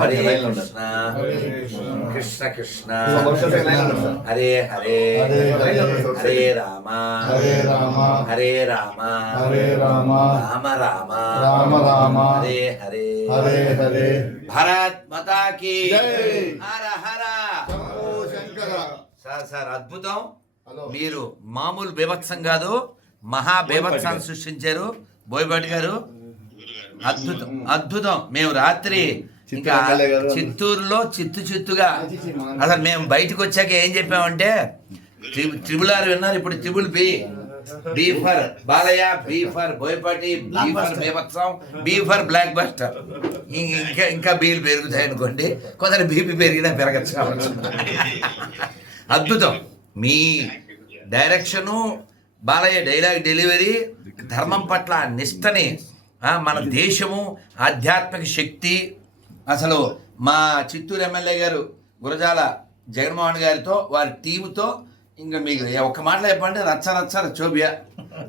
హరే కృష్ణ కృష్ణ కృష్ణ హరే హరే హరే రామ హరే రామ రామ రామ హరే హరే భారత్ మాతా key హర హర. Sir అద్భుతం. మీరు మామూలు బీభత్సం కాదు, మహా బీభత్సాన్ని సృష్టించారు బోయపాటి గారు. అద్భుతం అద్భుతం. మేము రాత్రి ఇంకా చిత్తూరులో చిత్తుగా అసలు మేము బయటకు వచ్చాక ఏం చెప్పామంటే ట్రిపుల్ ఆర్ విన్నారు, ఇప్పుడు triple B. B for Balayya, B for Boyapati, B for బీభత్సం, బి ఫర్ బ్లాక్ బస్టర్. ఇంకా బీలు పెరుగుతాయి అనుకోండి, కొందరు బీపీ పెరిగినా పెరగచ్చు కావచ్చు. అద్భుతం. మీ డైరెక్షను, బాలయ్య డైలాగ్ డెలివరీ, ధర్మం పట్ల నిష్టని, మన దేశము, ఆధ్యాత్మిక శక్తి. అసలు మా చిత్తూరు ఎమ్మెల్యే గారు గురజాల జగన్మోహన్ గారితో వారి టీముతో ఇంకా మీకు ఒక్క మాటలో చెప్పండి, రచ్చ చోబియా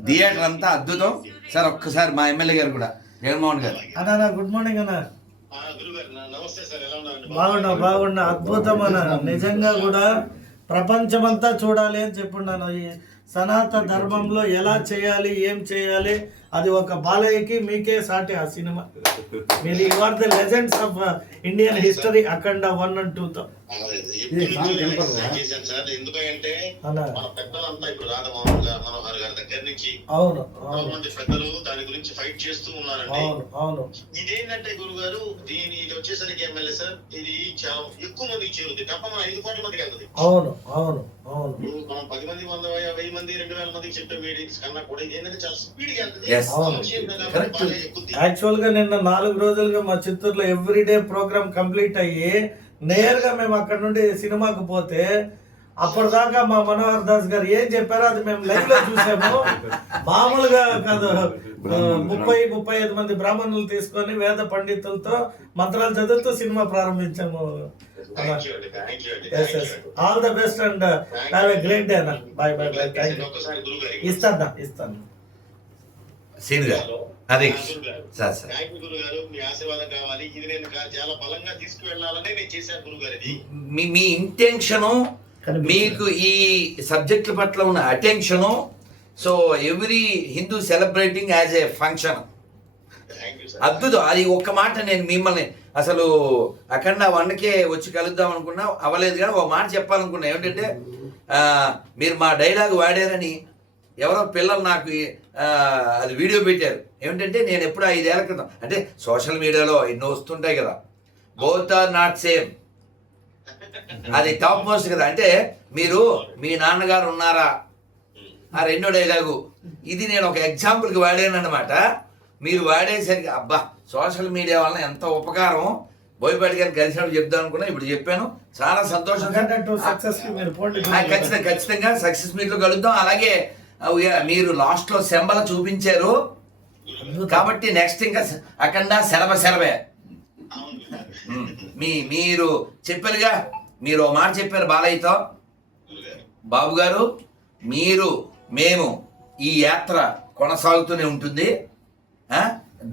థియేటర్ అంతా అద్భుతం. సార్ ఒక్కసారి మా ఎమ్మెల్యే గారు కూడా జగన్మోహన్ గారు. అన్నా గుడ్ మార్నింగ్ అన్న. బాగున్నా అద్భుతం అన్న. నిజంగా కూడా ప్రపంచమంతా చూడాలి అని చెప్పున్నాను. ఈ సనాతన ధర్మంలో ఎలా చేయాలి, ఏం చేయాలి, అది ఒక బాలయ్యకి మీకే సాటి ఆ సినిమా. మీరు you are the legends of Indian history, Akhanda 1 and 2 తో. ఎందుకంటే పెద్దలంతా ఇప్పుడు మనోహర్ గారి దగ్గర నుంచి అవును పెద్దలు దాని గురించి ఫైట్ చేస్తూ ఉన్నారండి. అవును. ఇదేంటంటే గురువు గారు, ఇది వచ్చేసరికి ఎమ్మెల్యే సార్, ఇది చాలా ఎక్కువ మందికి చేరుతుంది. తప్ప మన 5 కోట్ల మందికి వెళ్తుంది. అవును. మనం 10 మంది, 100, 1000 మంది, 2000 మందికి చెప్పే మీటింగ్స్ కన్నా కూడా ఇది ఏంటంటే చాలా స్పీడ్ గా వెళ్తుంది. యాక్చువల్ గా నిన్న 4 రోజులుగా మా చిత్తూరులో ఎవ్రీడే ప్రోగ్రామ్ కంప్లీట్ అయ్యి నేరుగా మేము అక్కడ నుండి సినిమాకు పోతే అప్పటిదాకా మా మనోహర్ దాస్ గారు ఏం చెప్పారో అది మేము లైవ్ లో చూసాము. మామూలుగా కాదు, 30-35 మంది బ్రాహ్మణులు తీసుకొని వేద పండితులతో మంత్రాలు చదువుతూ సినిమా ప్రారంభించాము. All the best and have a great day అన్న. బై. ఇస్తాను సీన్ గారు. అదే సార్ మీ ఆశీర్వాదం కావాలి. ఇది నేను చాలా బలంగా తీసుకువెళ్ళాలని నేను చేశాను గురుగారు. ఇది మీ ఇంటెన్షను, మీకు ఈ సబ్జెక్టుల పట్ల ఉన్న attention. So every Hindu celebrating as a function. అద్భుతం. అది ఒక్క మాట నేను మిమ్మల్ని అసలు అఖండ 1కే వచ్చి కలుద్దాం అనుకున్నా, అవ్వలేదు. కానీ ఒక మాట చెప్పాలనుకున్నా. ఏమిటంటే మీరు మా డైలాగ్ వాడారని ఎవరో పిల్లలు నాకు అది వీడియో పెట్టారు. ఏమిటంటే నేను ఎప్పుడు 5 ఏళ్ల క్రితం, అంటే సోషల్ మీడియాలో ఎన్నో వస్తుంటాయి కదా, బోత్ ఆర్ నాట్ సేమ్, అది టాప్ మోస్ట్ కదా. అంటే మీరు మీ నాన్నగారు ఉన్నారా, ఆ 2వ డైలాగు ఇది నేను ఒక ఎగ్జాంపుల్కి వాడాను అన్నమాట. మీరు వాడేసరికి అబ్బా సోషల్ మీడియా వల్ల ఎంత ఉపకారం, బోయపాటి గారిని కలిసినప్పుడు చెప్దాం అనుకున్నా, ఇప్పుడు చెప్పాను. చాలా సంతోషం. ఖచ్చితంగా సక్సెస్ మీట్ లో కలుద్దాం. అలాగే మీరు లాస్ట్ లో శంబల చూపించారు కాబట్టి నెక్స్ట్ ఇంకా అఖండ శరభే. మీరు చెప్పారుగా, మీరు ఓ మాట చెప్పారు బాలయ్యతో, బాబు గారు మేము ఈ యాత్ర కొనసాగుతూనే ఉంటుంది.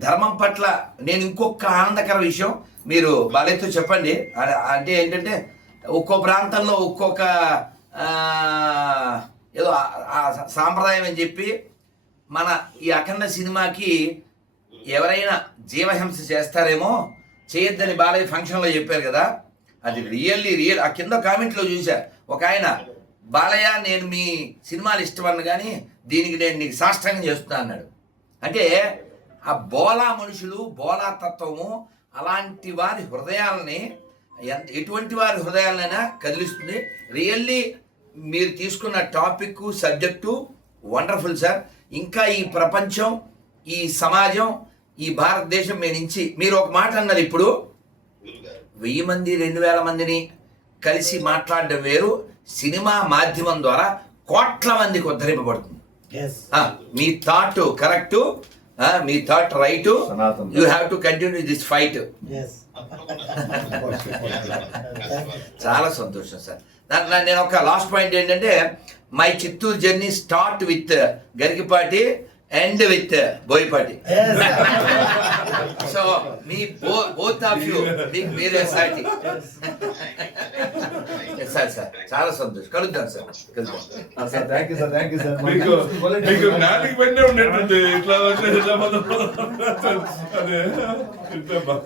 ధర్మం పట్ల నేను ఇంకొక ఆనందకర విషయం మీరు బాలయ్యతో చెప్పండి. అంటే ఏంటంటే ఒక్కో ప్రాంతంలో ఒక్కొక్క ఏదో సాంప్రదాయం అని చెప్పి మన ఈ అఖండ సినిమాకి ఎవరైనా జీవహింస చేస్తారేమో, చేయొద్దని బాలయ్య ఫంక్షన్లో చెప్పారు కదా. అది రియల్. ఆ కింద కామెంట్లో చూసా ఒక ఆయన, బాలయ్య నేను మీ సినిమాలు ఇష్టపడను కానీ దీనికి నేను నీకు సాష్టాంగం చేస్తున్నా అన్నాడు. అంటే ఆ బోలా మనుషులు, బోలా తత్వము అలాంటి వారి హృదయాలని, ఎటువంటి వారి హృదయాలైనా కదిలిస్తుంది. రియల్లీ మీరు తీసుకున్న టాపిక్, సబ్జెక్టు వండర్ఫుల్ సార్. ఇంకా ఈ ప్రపంచం, ఈ సమాజం, ఈ భారతదేశం నుంచి మీరు ఒక మాట అన్నారు. ఇప్పుడు 1000 మంది 2000 మందిని కలిసి మాట్లాడడం వేరు, సినిమా మాధ్యమం ద్వారా కోట్ల మందికి ఉద్ధరింపబడుతుంది. మీ థాట్ కరెక్ట్, మీ thought right. You have to continue this fight. చాలా సంతోషం సార్. నేను ఒక లాస్ట్ పాయింట్ ఏంటంటే, my Chittoor journey start with Garikapati end with Boyapati. Yes. So మీ బోత్ ఆఫ్ యూ మీకు మీరే సాటి. సార్ చాలా సంతోషం. కలుద్దాం సార్. Thank you sir. మీకు నాటికి పైన ఉన్నట్టుంది ఇట్లా అదే ఇట్లా